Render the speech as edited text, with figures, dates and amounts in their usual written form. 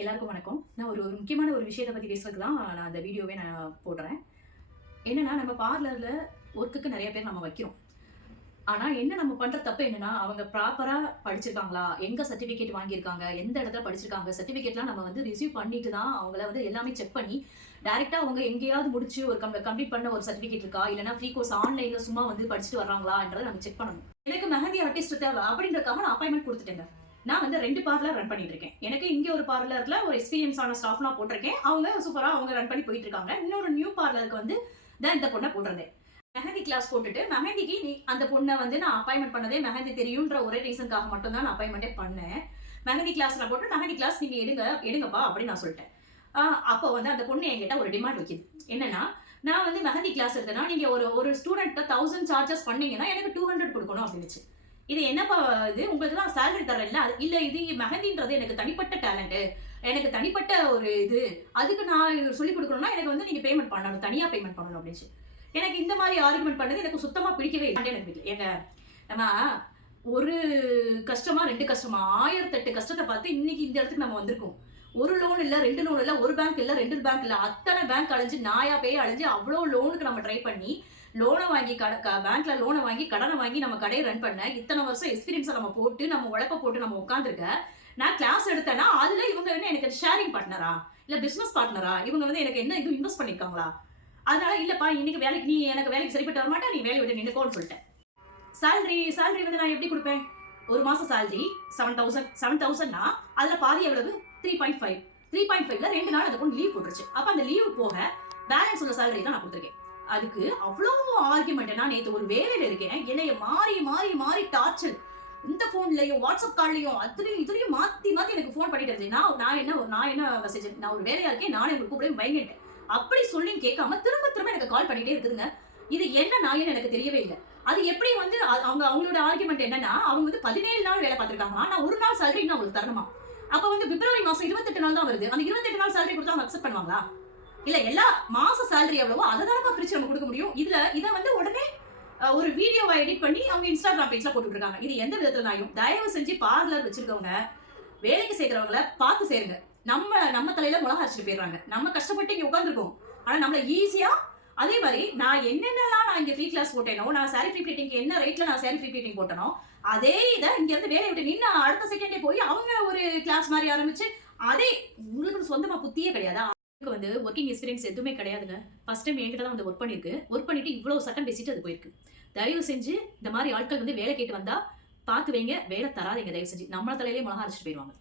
எல்லாருக்கும் வணக்கம். நான் ஒரு முக்கியமான ஒரு விஷயத்தை பத்தி பேசுறதுக்கு தான் நான் அந்த வீடியோவே நான் போடுறேன். என்னன்னா, நம்ம பார்லர்ல ஒர்க்குக்கு நெறைய பேர் நம்ம வைக்கிறோம். ஆனா என்ன நம்ம பண்ற தப்பு என்னன்னா, அவங்க ப்ராப்பரா படிச்சிருக்காங்களா? எங்க சர்டிஃபிகேட் வாங்கியிருக்காங்க? எந்த இடத்துல படிச்சிருக்காங்க? சர்டிஃபிகேட்லாம் நம்ம வந்து ரிசீவ் பண்ணிட்டு தான் அவங்கள வந்து எல்லாமே செக் பண்ணி, டைரக்ட்டா அவங்க எங்கேயாவது முடிச்சு ஒரு கம்ப்ளீட் பண்ண ஒரு சர்டிஃபிகேட் இருக்கா? இல்லன்னா ஃப்ரீ கோர்ஸ் ஆன்லைன்ல சும்மா வந்து படிச்சுட்டு வர்றாங்களான்றத நம்ம செக் பண்ணணும். எனக்கு மெஹந்தி ஆர்டிஸ்ட் தேவை அப்படின்றதுக்காக நான் அப்பாயின்ட்மென்ட் குடுத்துட்டேங்க. நான் வந்து 2 பார்லர் ரன் பண்ணிட்டு இருக்கேன். எனக்கு இங்க ஒரு பார்லர்ல ஒரு எக்ஸ்பீரியன்ஸ் ஆன ஸ்டாஃப்லாம் போட்டிருக்கேன். அவங்க சூப்பரா அவங்க ரன் பண்ணி போயிட்டு இருக்காங்க. இன்னொரு நியூ பார்லருக்கு வந்து இந்த பொண்ண போட்டிருந்தேன். மெஹந்தி கிளாஸ் போட்டுட்டு மெஹந்திக்கு அந்த பொண்ண வந்து நான் அப்பாயின்மென்ட் பண்ணதே மெஹந்தி தெரியும்ன்ற ஒரே ரீசன்க்காக மட்டும் தான் நான் அப்பாயின்மென்ட்டே பண்ணேன். மெஹந்தி கிளாஸ்ல போட்டு மெஹந்தி கிளாஸ் நீங்க எடுங்கப்பா அப்படின்னு நான் சொல்லிட்டேன். அப்போ வந்து அந்த பொண்ணு என்கிட்ட ஒரு டிமாண்ட் வைக்குது. என்னன்னா, நான் வந்து மெஹந்தி கிளாஸ் எடுத்தேன்னா நீங்க ஒரு ஸ்டூடெண்ட்ட 1000 சார்ஜஸ் பண்ணீங்கன்னா எனக்கு 200 கொடுக்கணும் அப்படின்னுச்சு. இது என்னப்பா இது உங்களுக்கு தான் சேலரி தரேன்ல, இல்ல இது மெஹந்தின்றது எனக்கு தனிப்பட்ட டேலண்ட். எனக்கு தனிப்பட்ட ஒரு இது. அதுக்கு நான் சொல்லிக் கொடுக்கணும்னா எனக்கு வந்து நீங்க பேமெண்ட் பண்ணணும். தனியா பேமெண்ட் பண்ணணும் அப்படின்னுச்சு. எனக்கு இந்த மாதிரி ஆர்குமெண்ட் பண்ணது எனக்கு சுத்தமா பிடிக்கவே இல்லை. எனக்கு பிடிக்கல. ஏங்க நம்ம ஒரு கஷ்டமா 2 கஷ்டமா 1008 கஷ்டத்தை பார்த்து இன்னைக்கு இந்த இடத்துக்கு நம்ம வந்திருக்கோம். ஒரு லோன் இல்ல, 2 லோன் இல்ல, ஒரு பேங்க் இல்ல, 2 பேங்க் இல்ல, அத்தனை பேங்க் அலைஞ்சு நாயா பேய் அலைஞ்சு அவ்வளோ லோனுக்கு நம்ம ட்ரை பண்ணி லோனை வாங்கி பேங்க்ல லோனை வாங்கி கடனை வாங்கி நம்ம கடையை ரன் பண்ண இத்தனை வருஷம் எக்ஸ்பீரியன்ஸை நம்ம போட்டு நம்ம உழைப்ப போட்டு நம்ம உட்காந்துருக்க. நான் கிளாஸ் எடுத்தேன்னா அதுல இவங்க என்ன எனக்கு ஷேரிங் பார்ட்னரா இல்ல பிசினஸ் பார்ட்னரா? இவங்க வந்து எனக்கு என்ன இது இன்வெஸ்ட் பண்ணிருக்காங்களா? அதனால இல்லப்பா இன்னைக்கு வேலைக்கு நீ எனக்கு வேலைக்கு சரிப்பட்டு வர மாட்டா, நீ வேலையை விட்டு நின்னுக்கோன்னு சொல்லிட்டேன். சேலரி வந்து நான் எப்படி கொடுப்பேன்? ஒரு மாசம் சேலரி 7,000னா அதுல பாதி எவ்வளவு? 3.5. 3.5ல 2 நாள் அந்த பொண்ணு லீவ் போட்டுருச்சு. அப்ப அந்த லீவ் போக பேலன்ஸ் உள்ள சேலரி தான் நான் கொடுத்துருக்கேன். அதுக்கு அவ்வளோ ஆர்குமெண்ட். நான் நேற்று ஒரு வேலையில இருக்கேன், என்னைய மாறி மாறி மாறி டார்ச்சர். இந்த போன்லயும் வாட்ஸ்அப் கால்லையும் அதுலயும் இதுலயும் மாத்தி மாத்தி எனக்கு போன் பண்ணிட்டு இருந்துச்சு. நான் என்ன மெசேஜ், நான் ஒரு வேலையா இருக்கேன், நானே உங்களுக்கு கூப்பிட பயந்துட்டேன் அப்படி சொல்லி கேட்காம திரும்ப திரும்ப எனக்கு கால் பண்ணிட்டே இருக்குதுங்க. இது என்ன நாயின்னு எனக்கு தெரியவே இல்லை. அது எப்படி வந்து அவங்களோட ஆர்குமெண்ட் என்னன்னா, அவங்க வந்து 17 நாள் வேலை பார்த்திருக்காங்க, நான் ஒரு நாள் சேலரி அவங்களுக்கு தரணுமா? அப்ப வந்து பிப்ரவரி மாசம் 28 நாள் தான் வருது. அந்த 28 நாள் சேலரி கொடுத்தா அவங்க அக்செப்ட் பண்ணுவாங்களா? இல்ல எல்லா மாச சேலரி எவ்வளவோ அதை தானே பிரிச்சு நம்ம கொடுக்க முடியும். இதை வந்து உடனே ஒரு வீடியோவை எடிட் பண்ணி அவங்க இன்ஸ்டாகிராம் பேஜ்ல போட்டுட்டு இருக்காங்க. இது எந்த விதத்துல நாயும்? தயவு செஞ்சு பார்லர் வச்சிருக்கவங்க வேலைக்கு சேர்க்கிறவங்கள பார்த்து சேருங்க. நம்ம தலையில மிளகா அரைச்சிட்டு போயிடுறாங்க. நம்ம கஷ்டப்பட்டு இங்க உட்காந்துருக்கோம். ஆனா நம்மள ஈஸியா அதே மாதிரி நான் என்னென்னலாம் நான் இங்க ஃப்ரீ கிளாஸ் போட்டேனோ, நான் சாரி ஃப்ரீ ப்ளீட்டிங் என்ன ரேட்ல நான் சாரி ஃப்ரீ ப்ளீட்டிங் போட்டனோ அதே இதை இங்க இருந்து வேலையை விட்டு நின்று அடுத்த செகண்டே போய் அவங்க ஒரு கிளாஸ் மாதிரி ஆரம்பிச்சு அதே உங்களுக்கு சொந்தமா புத்தியே கிடையாதா? வந்து ஒர்க்கிங் எக்ஸ்பீரியன்ஸ் எதுவுமே கிடையாதுங்க. ஃபர்ஸ்ட் டைம் என்கிட்ட தான் வந்து ஒர்க் பண்ணிருக்கு. ஒர்க் பண்ணிட்டு இவ்வளவு சட்டம் பேசிட்டு அது போயிருக்கு. தயவு செஞ்சு இந்த மாதிரி ஆட்கள் வந்து வேலை கேட்டு வந்தா பார்த்து வைங்க, வேலை தராதீங்க. தயவு செஞ்சு நம்ம தலையிலே மிளகா அரைச்சிட்டு போயிடுவாங்க.